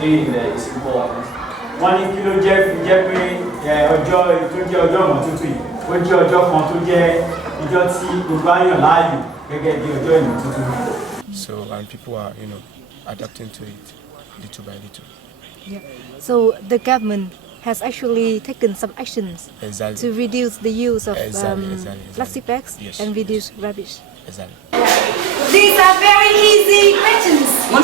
doing there is important. One kilo jẹ́ pé ọjọ́ tó jẹ́ ọjọ́ ìmọ́tótó yìí ó jẹ́ ọjọ́ kan tó jẹ́ ọjọ́ tí gbogbo ayọ̀ láàyò gẹ́gẹ́ bí ọjọ́ ìmọ́tótó. So and people are adapting to it little by little. Yeah. So the government has actually taken some actions to reduce the use of plastic bags and reduce rubbish. Exactly. These are very easy questions. Are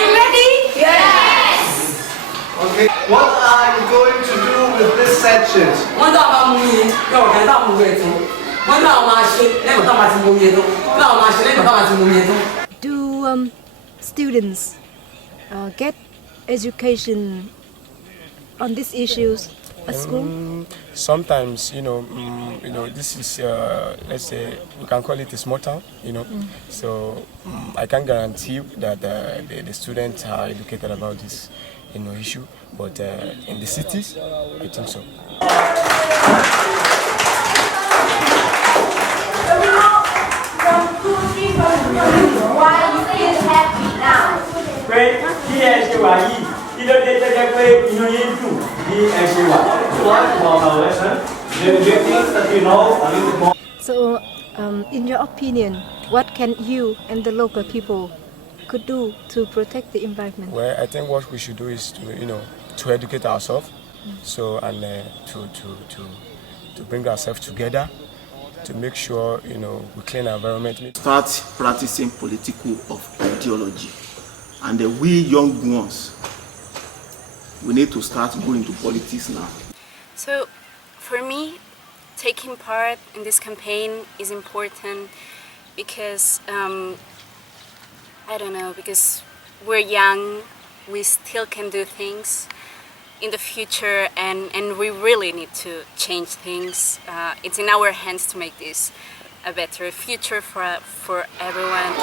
you ready? Yes. Okay. What are you going to do with this section? Do students get education on these issues at school? Sometimes, this is, let's say, we can call it a small town, So I can't guarantee that the students are educated about this, issue. But in the cities, I think so. Why you feel happy now? So, in your opinion, what can you and the local people could do to protect the environment? Well, I think what we should do is to educate ourselves, so and to bring ourselves together to make sure we clean our environment. Start practicing political ideology, and we young ones, we need to start going to politics now. So, for me, taking part in this campaign is important because I don't know, because we're young, we still can do things in the future, and we really need to change things. It's in our hands to make this a better future for everyone.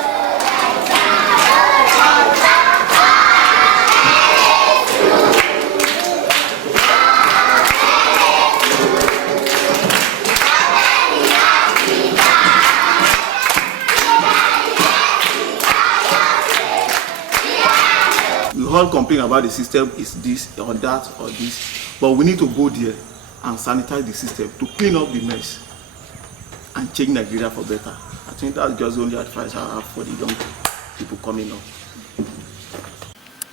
We all complain about the system is this or that or this, but we need to go there and sanitize the system to clean up the mess and change Nigeria for better. I think that's just the only advice I have for the young people coming up.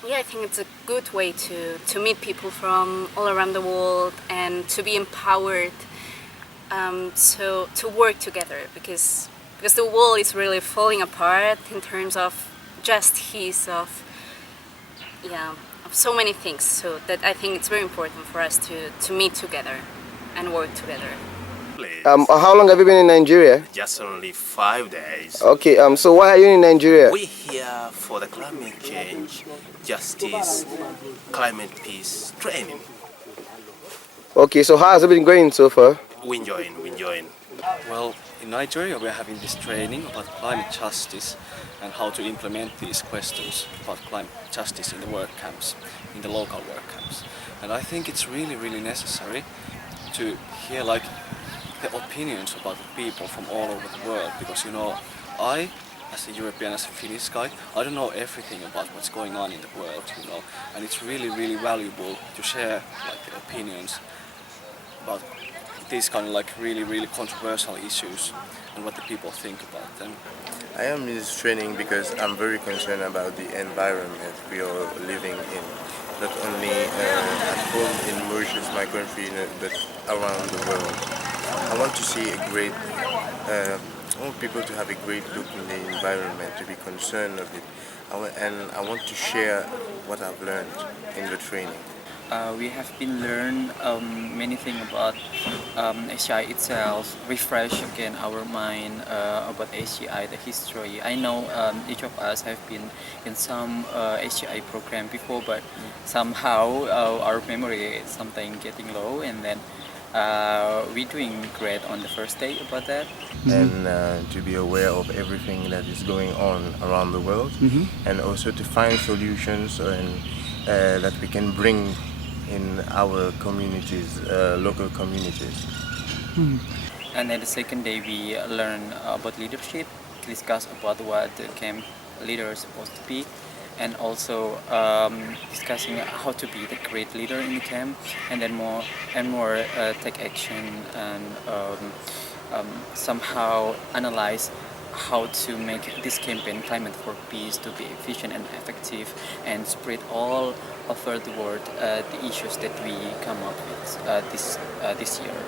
Yeah, I think it's a good way to meet people from all around the world and to be empowered, so to work together, because the world is really falling apart in terms of justice, of so many things. So that I think it's very important for us to meet together and work together. How long have you been in Nigeria? Just only 5 days. Okay, so why are you in Nigeria? We're here for the climate change, justice, climate peace training. Okay, so how has it been going so far? We're enjoying. Well, in Nigeria we're having this training about climate justice and how to implement these questions about climate justice in the work camps, in the local work camps. And I think it's really, really necessary to hear the opinions about the people from all over the world, because I, as a European, as a Finnish guy, I don't know everything about what's going on in the world, and it's really, really valuable to share the opinions about these kind of really, really controversial issues and what the people think about them. I am in this training because I'm very concerned about the environment we are living in, not only at home in Mauritius, my country, but around the world. I want to see I want people to have a great look in the environment, to be concerned of it, and I want to share what I've learned in the training. We have been learned many things about ACI itself, refresh again our mind about ACI, the history. I know each of us have been in some ACI program before, but somehow our memory is something getting low, and then we're doing great on the first day about that. And to be aware of everything that is going on around the world, and also to find solutions that we can bring in our communities, local communities. And then the second day we learn about leadership, discuss about what the camp leader is supposed to be, and also discussing how to be the great leader in the camp, and then more take action and somehow analyze how to make this campaign Climate for Peace to be efficient and effective and spread all over the world the issues that we come up with this year.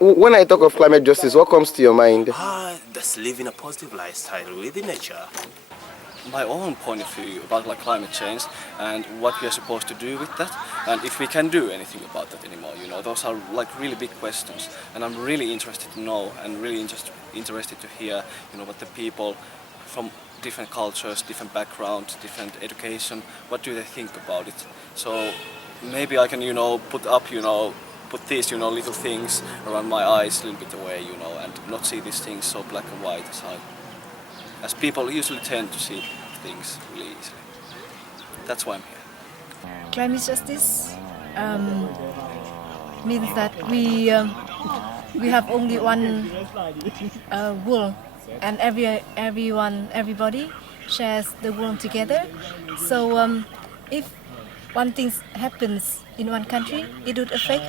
When I talk of climate justice, what comes to your mind? That's living a positive lifestyle with nature. My own point of view about climate change and what we are supposed to do with that, and if we can do anything about that anymore. Those are really big questions, and I'm really interested to know and really interested to hear what the people from different cultures, different backgrounds, different education, what do they think about it. So maybe I can put these little things around my eyes a little bit away, and not see these things so black and white as people usually tend to see things really easily. That's why I'm here. Climate justice means that we have only one world, and everybody shares the world together. So if one thing happens in one country, it would affect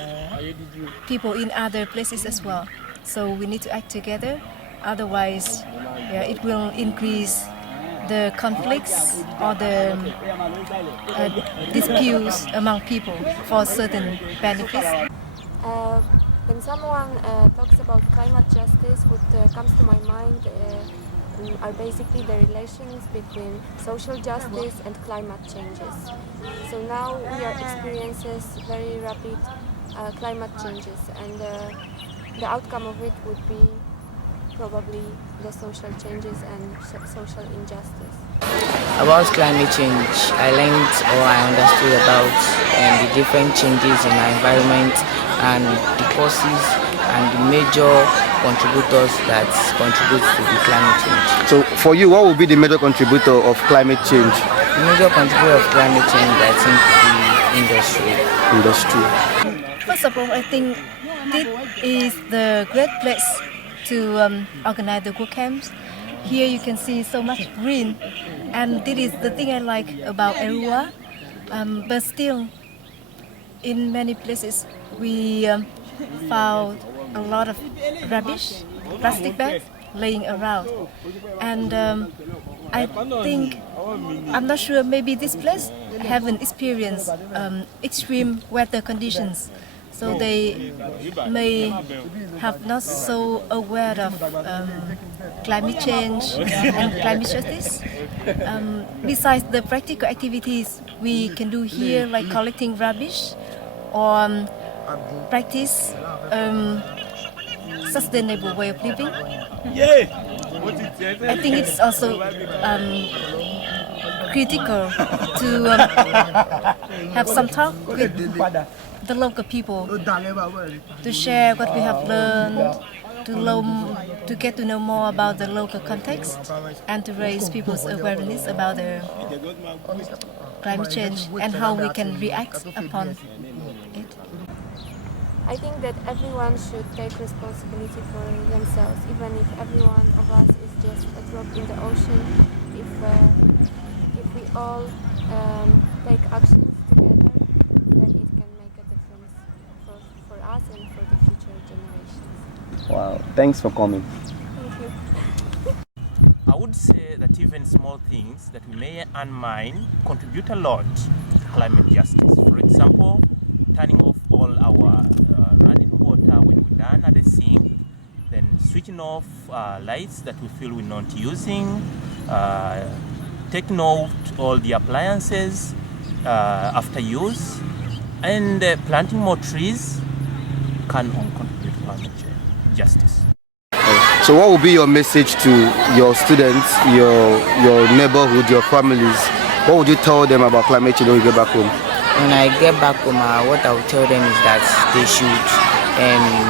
people in other places as well. So we need to act together, otherwise it will increase the conflicts or the disputes among people for certain benefits. When someone talks about climate justice, what comes to my mind are basically the relations between social justice and climate changes. So now we are experiencing very rapid climate changes, and the outcome of it would be probably the social changes and social injustice. About climate change, I learned or I understood about the different changes in our environment and the causes and the major contributors that contribute to the climate change. So for you, what would be the major contributor of climate change? The major contributor of climate change, I think, the industry. First of all, I think this is the great place to organize the work camps. Here you can see so much green, and this is the thing I like about Eruwa. But still, in many places we found a lot of rubbish, plastic bags laying around, and I think, I'm not sure, maybe this place haven't experienced extreme weather conditions, so they may have not so aware of climate change and climate justice. Besides the practical activities we can do here, like collecting rubbish or practice sustainable way of living, I think it's also critical to have some talk with the local people to share what we have learned, to get to know more about the local context, and to raise people's awareness about the climate change and how we can react upon it. I think that everyone should take responsibility for themselves, even if every one of us is just a drop in the ocean. If we all take actions together, then it can make a difference for us and for the future generations. Wow, thanks for coming. Thank you. I would say that even small things that we may unmind contribute a lot to climate justice. For example, turning off all our running water when we're done at the sink, then switching off lights that we feel we're not using, taking out all the appliances after use, and planting more trees can all contribute to climate justice. So what will be your message to your students, your neighborhood, your families? What would you tell them about climate change when you get back home? When I get back home, what I will tell them is that they should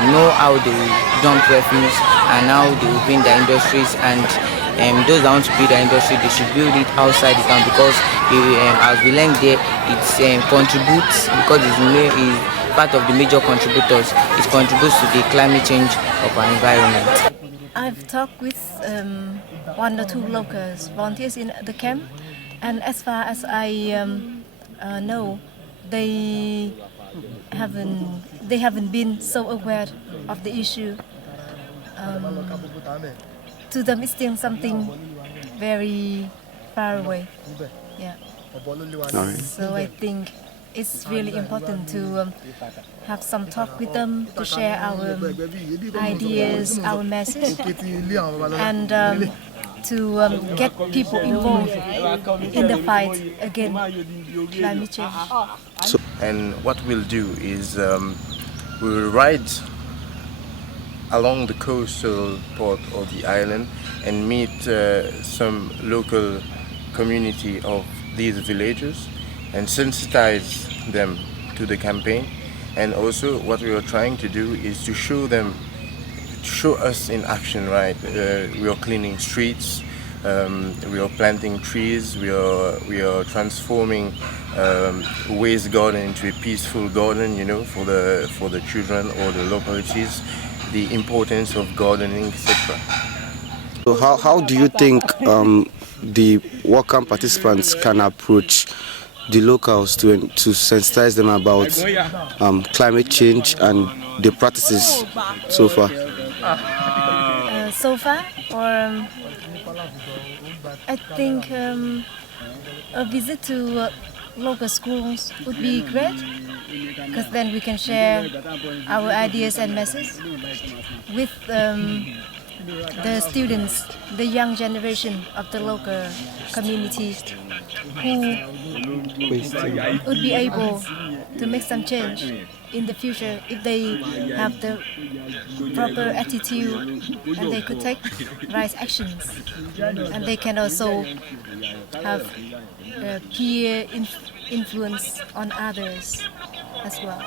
know how they dump refuse and how they will bring their industries, and those that want to build their industry, they should build it outside the town, because as we learned there, it contributes, because it's part of the major contributors. It contributes to the climate change of our environment. I've talked with 1 or 2 locals, volunteers in the camp, and as far as I know, they haven't been so aware of the issue. To them, it's still something very far away. Yeah. So I think it's really important to have some talk with them, to share our ideas, our message, and to get people involved in the fight against climate change. And what we'll do is we'll ride along the coastal part of the island and meet some local community of these villages and sensitize them to the campaign. And also what we are trying to do is to show us in action, right? We are cleaning streets, we are planting trees, we are transforming waste garden into a peaceful garden, you know, for the children or the localities, the importance of gardening, etc. So how do you think the work camp participants can approach the locals to sensitize them about climate change and the practices so far? So far, or I think a visit to local schools would be great, because then we can share our ideas and messages with the students, the young generation of the local community, who would be able to make some change in the future if they have the proper attitude and they could take right actions. And they can also have peer influence on others as well.